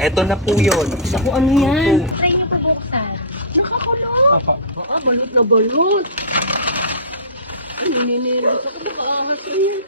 eto na po yun. Ako, ano yan? Try niyo po buksan. Nakakulong. Balot na balot. Ay, nininervous ako. Nakaahas yun.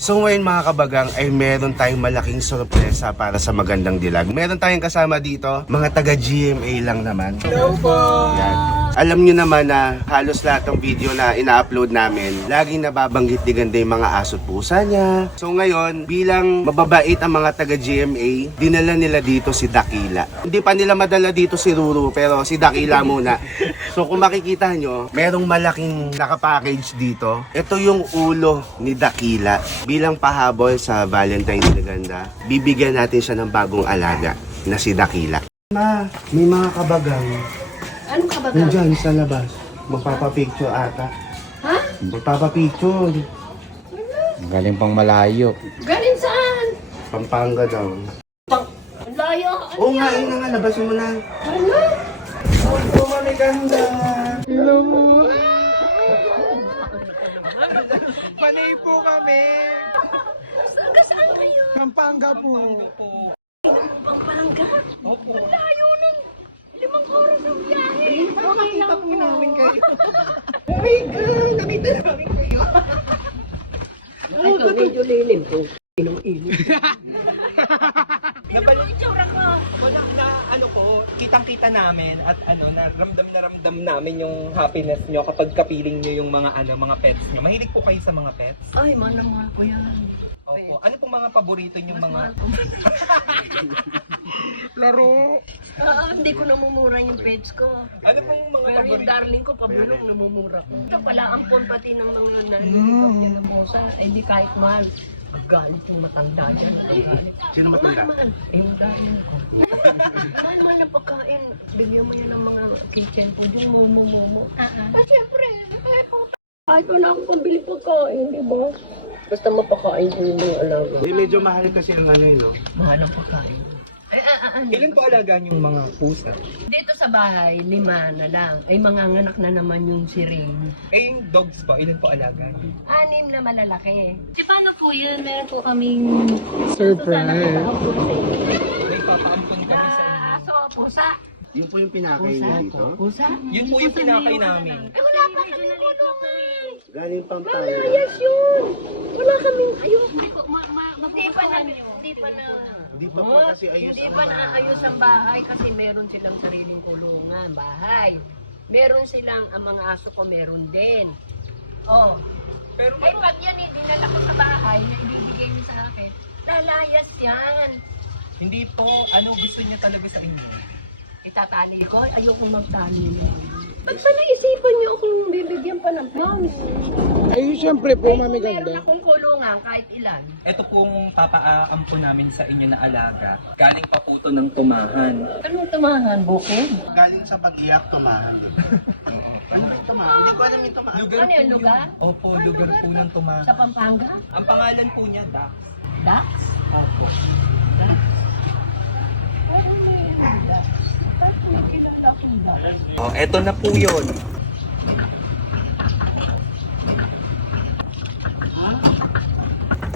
So ngayon mga kabagang ay meron tayong malaking sorpresa para sa magandang dilag. Meron tayong kasama dito, mga taga GMA lang naman. Hello po. Yan. Alam nyo naman na halos lahat ng video na ina-upload namin, laging nababanggit ni Ganda yung mga aso't pusa niya. So ngayon, bilang mababait ang mga taga GMA, dinala nila dito si Dakila. Hindi pa nila madala dito si Ruru, pero si Dakila muna. So kung makikita nyo, merong malaking nakapackage dito. Ito yung ulo ni Dakila. Bilang pahabol sa Valentine's ni Ganda, bibigyan natin siya ng bagong alaga na si Dakila. Ma, may mga kabagang. Anong kabaga? Nandyan sa labas. Magpapapicture ata. Ha? Magpapapicture. Galing pang malayo. Galing saan? Pampanga daw. Ang layo. Oo nga, yun na nga. Labasin mo na. Ano? Huwag po maliganda. Hello. Panay po kami. Saan kayo? Pampanga po. Pampanga? Opo. Ang layo nun. 5 oras ang biyahe. Okay lang po. Namin kayo. Oh my God! Nakita namin kayo. Ay, ito medyo lilim po. Inong-inong. Nabalik Itsura ko. wala na ano ko, kitang-kita namin at ano na ramdam namin yung happiness nyo kapag kapiling nyo yung mga mga pets nyo. Mahilig po kayo sa mga pets? Ay, mahal po yan. Opo. Ano pong mga paborito nyo Mas mga mahal po. laro? Hindi ko namumura yung pets ko. Ano pong mga Pero yung paborito? darling ko, pabilong, namumura ko. Ito pala, ampon pati ng mga nanilipag niya ng pusa. Hindi kahit mahal. Galit yung matanda dyan. Galit. Sino matanda? Mahal. Yung darling ko. Mahal na pagkain. Bigyan mo yan ng mga kitchen food. Yung mumu. Siyempre. Kahit wala akong pambili pagkain, di ba? Basta mapakain ko yung mga alaga. Hindi, medyo mahal kasi ang ano yun, no? Mahal ang pagkain. Ilan po alagaan yung mga pusa? Dito sa bahay, 5 na lang. Ay, manganganak na naman yung si Rain. Eh yung dogs po, ilan po alagaan? 6 na malalaki. Si paano po yun? Meron po kaming Surprise! May papaampon kami sa inyo. Aso, pusa. Yun po yung pinakain niya dito. Pusa? Yun po yung pinakay namin. Eh, wala pa kami kulungan. Galing Pampanga. Yes, yun. Wala kaming ayun. Hindi po, Hindi pa na, hindi pa na. Hindi pa po kasi ayos Hindi ang pa bahay. naayos ang bahay kasi meron silang sariling kulungan, bahay. Meron silang, ang mga aso ko meron din. Oh. Pero Ay, pag yan dinala ko sa bahay, na ibibigay niyo sa akin, lalayas yan. hindi po, ano gusto niya talaga sa inyo? Itatali ko, ayoko magtali niyo. Pag sana isipan niyo akong bibigyan pa ng mami. Ay, syempre po, Meron akong kulungan kahit ilan. Ito pong papaampon namin sa inyo na alaga. Galing pa po ito ng tumahan. Anong tumahan, bukid? Galing sa pag-iyak, tumahan. Ano ba yung tumahan? Hindi ko alam yung tumahan. Ano yung lugar? Opo, lugar po ng tumahan. Sa Pampanga? Ang pangalan po niya, Dax. Dax? Opo. Ano na yung Dax? Dax, may kilala akong Dax. Oh, eto na po yun.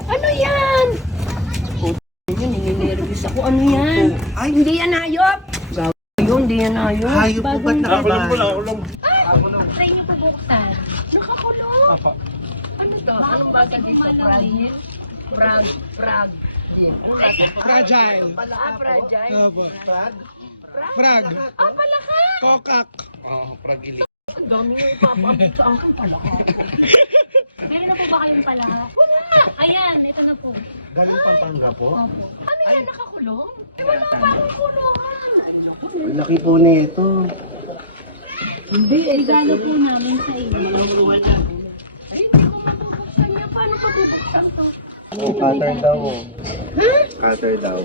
Ano yan? Yun, nininervous ako. Ano yan? Ay, hindi yan hayop. Gawa yun, hindi yan hayop. Hayop po ba't nakabahan? try niyo po buksan. Nakakulong. Opo. Ano to? Anong basa dito? Frag. Frag. Anong basa? Fragile. Fragile. Opo. Frag? Frag. Palaka. Kokak. Oo, fragili. Ang dami yung papabot sa akin palaka. Meron na po ba kayong pala? Wala! Ayan, ito na po. Galing Pampanga po? Opo. Ano yan, nakakulong? Eh, wala pa akong kulungan. Laki po na ito. Hindi, Regalo po namin sa inyo. Ay, hindi ko mabubuksan niya. Paano pabubuksan to? Cutter daw. Ha? Cutter daw.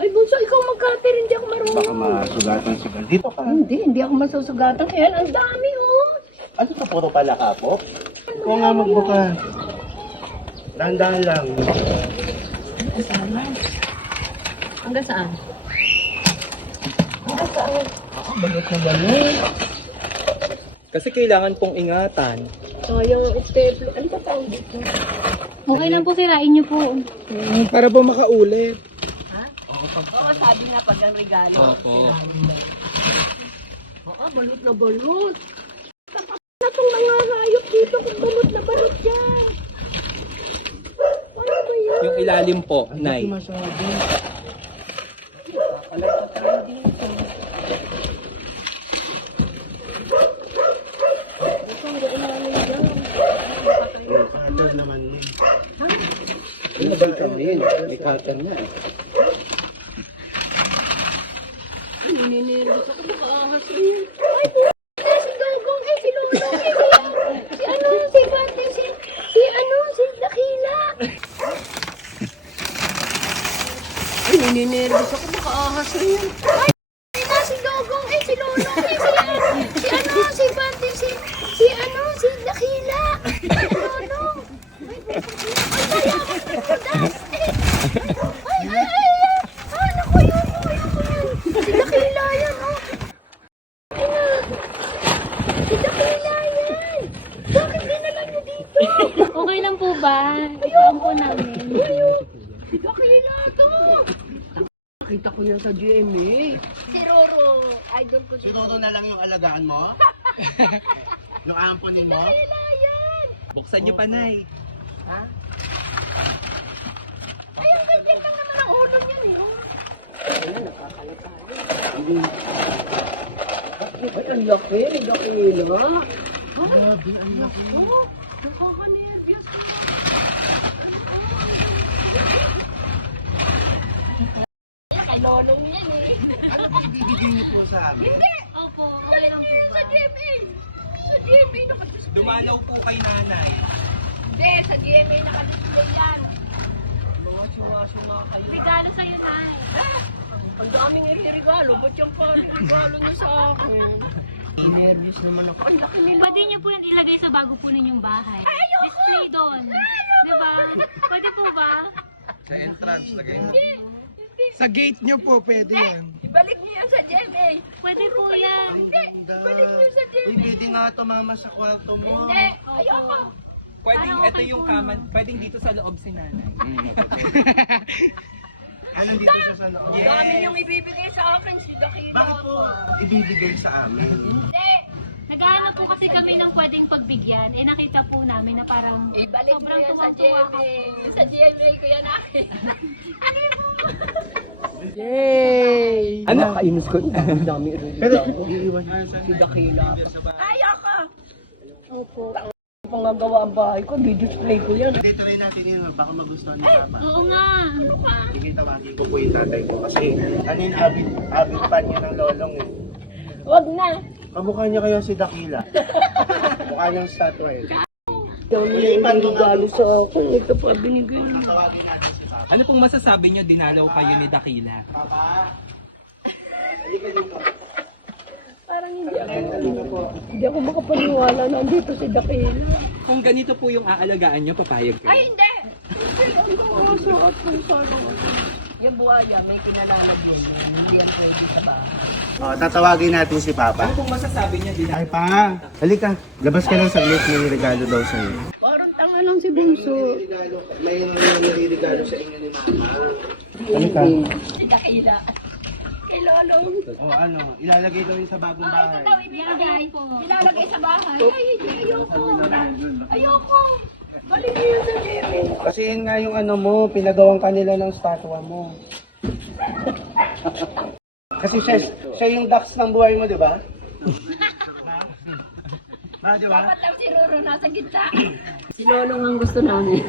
Ay, bunso, ikaw mag-cutter. Hindi ako marunong. Baka masugatan. Dito ka. Hindi ako masusugatan. Kaya ang dami, oh. Ano ito? Puro pala ka po? Ikaw nga magbuka. Dahan-dahan lang. Hanggang saan? Hanggang saan? Balot na balot. Kasi kailangan pong ingatan. Sayang, staple. Ano ba tawag dito? Okay lang po, sirain niyo po. Para po makaulit. Ha? Oo, sabi nga pag ang regalo. Opo. Oo, balot na balot. Tapos na itong mga hayop dito kung balot na balot yan. Ano ba yan? Yung ilalim po, Nay. Masyado. Kalat pa tayo dito. Ito ang gailangan dyan. Cutter naman yun. Ano ba kami? May cutter na eh. Nininirot ako, baka ahas na yan. Ay, si Dogong, si Lulong, si ano, si Bante, si ano, si Dakila. Ay, nininirot ako, baka ahas na yan. Ay, si Dogong, si Lulong, si ano, si Bante, si ano, si Dakila. Si Lulong. Ay, naku, yun. Si Dakila yan, oh. Si Dakila yan. Bakit dinala niyo dito? Okay lang po ba? Ikaw po namin. Si Dakila to. Nakita ko yan sa GMA. Si Roro. Idol ko si Siguro na lang yung alagaan mo? Yung amponin mo? Dakila yan. Buksan niyo pa, Nay. Ha? Ay, ang ganyan lang naman ang ulo niyan eh. Oh. Ay, nakakalata. Ay, ang laki. Dakila. Grabe, ang laki. Oh, nakaka-nervyos ko. Kay Lolong yan eh. Ano ba ibibigay niyo po sa amin? Hindi! Opo, okay Balik lang niyo po yun ba? sa GMA! Sa GMA nakadisplay. Dumalaw po kay Nanay. Hindi, sa GMA nakadisplay yan. Mga sunga-sunga kayo. Regalo sa'yo, Nay. Ang daming iririgalo. Ba't yung regalo na sa akin? Nervous naman ako. Ang laki nila. Pwede niyo po yan ilagay sa bago po ninyong bahay. Display doon. Diba? Pwede po ba? Sa entrance, lagay mo. Sa gate niyo po, pwede yan. Ibalik niyo yan sa GMA. Pwede po yan. Balik niyo sa GMA. Uy, pwede nga ito mama sa kwarto mo. Hindi, ayoko. Pwedeng ito yung kama, pwedeng dito sa loob si Nanay. Ano dito siya sa loob? Ang dami yung ibibigay sa akin si Dakila. Bakit po ibibigay sa amin? Hindi, Naghahanap po kasi kami ng pwedeng pagbigyan. Eh nakita po namin na parang ibalik niyo sobrang yan sa tuwang-tuwa GMA. Sa GMA ko yan akin. Ano? Kainis ko. Ang dami Pero iiwan niya sa si Dakila. Ayoko. Opo. Pangagawa ang bahay ko, di-display ko yan. Dito rin natin yun, baka magustuhan ni Papa. Oo nga. Sige, tawagin ko po yung tatay ko kasi ano yung avid fan niya ng lolong eh. Wag na. Kamukha niya kaya si Dakila. Mukha niyang statue eh. Daw nila yung regalo sa akin. Ito pa binigay niya. Tawagin natin si Papa. Ano pong masasabi niyo dinalaw kayo ni Dakila? Papa! Halika dito. Parang hindi ako makapaniwala na andito si Dakila. Kung ganito po yung aalagaan niyo, papayag kayo? Ay, hindi! Hindi, ang aso at punsalo. Yung buhaya, may kinalalag yun. Hindi yan pwede sa bahay. Oh, tatawagin natin si Papa. Ano pong masasabi niyo dinalaw? Ay pa! Halika, labas ka lang saglit, may regalo daw sa'yo. Parang tanga lang si Bunso. May nire-regalo sa inyo ni Mama. Halika. Si Dakila. Kay Lolong. Oh, ano, ilalagay daw yun sa bagong bahay. Ibigay po. Ilalagay sa bahay. Ay, hindi. Ayoko. Ayoko. Balik niyo sa GMA. Kasi yun nga yung ano mo, pinagawang kanila ng statwa mo. Kasi siya yung ducks ng buhay mo, di ba? Di ba? Dapat lang si Roro nasa gitna. Si Lolong ang gusto namin.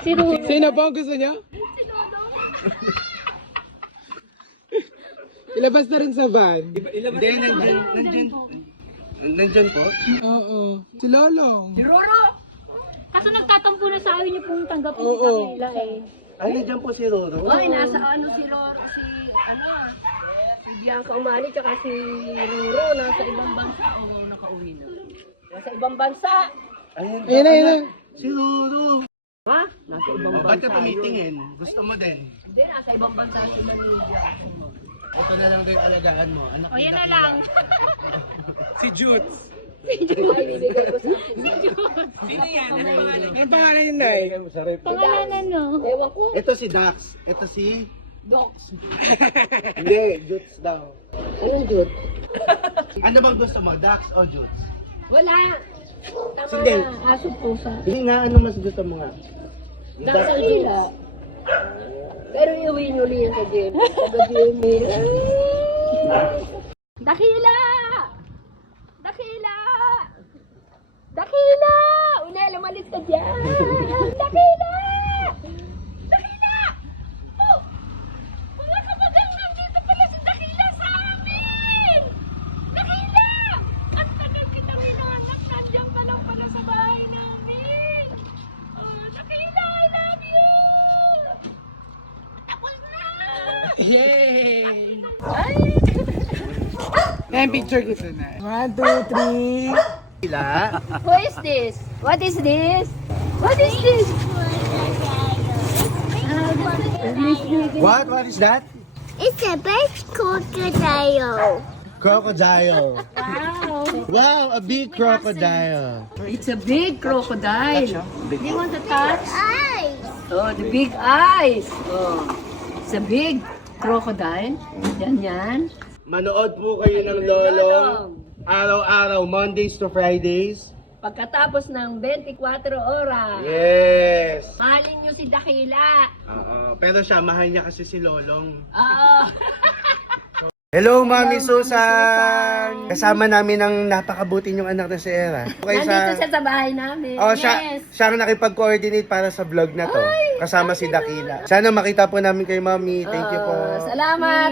Si Rulo. Sino po ang gusto niya? Ilabas na rin sa van. Hindi, nandyan po. Oo. Si Lolong. Si Roro! Kaso nagtatampo na sa akin niyo pong tanggapin si Oo. Dakila eh. Ay, nandyan po si Roro. Ay, nasa ano si Roro, si Bianca Umali, tsaka si Roro, nasa ibang bansa. O, nakauwi na. Nasa ibang bansa. Ayun, Ayun na, ayun na. si Roro. Ha? Nasa ibang Oh, ba't bansa. ka tumitingin? Gusto mo din? Hindi, nasa ibang bansa sila ni Bianca. Ito na lang din alagaan mo. Anak O ni yan na Dakila. lang. Si Jutes. Ay, binigay ko sa akin. Sino yan? Ano pangalan niyo? Ang pangalan yun, Nay? Pangalanan no. Ewan ko. Ito si Dax. Ito si Dogs. Hindi, Jutes daw. Anong jut? Ano bang gusto mo, ducks o Jutes? Wala. Tama Sige. na. Aso pusa. Hindi nga, ano mas gusto mo nga? Ducks o sila. Pero iuwi nyo rin yan sa gym. Sa gym. Dakila! Dakila! Dakila! Unel, umalis ka dyan! Dakila! Dakila! Oh! Mga kapagal, nandito pala si Dakila sa amin! Dakila! Ang tagal kitang hinahanap, nandiyan ka lang pala sa bahay namin! Oh, Dakila, I love you! Tapos na! Yay! Ay! Yan, picture kita na. 1, 2, 3. Sila? Who is this? What is this? What is this? What? What is that? It's a big crocodile. Crocodile. Wow! Wow, a big crocodile. It's a big crocodile. Do you want to touch? Eyes. Oh, the big eyes. Oh, it's a big crocodile. Yan, yan. Manood po kayo ng Lolong. Araw-araw, Mondays to Fridays. Pagkatapos ng 24 oras. Yes. Mahalin nyo si Dakila. Oo, pero siya, mahal niya kasi si Lolong. Oo. Hello, Mami Susan! Kasama namin ang napakabuti niyong anak na si Era. Okay, Nandito siya sa bahay namin. Oh, siya ang nakipag-coordinate para sa vlog na to. Kasama si Dakila. Sana makita po namin kay Mami. Thank you po. Salamat.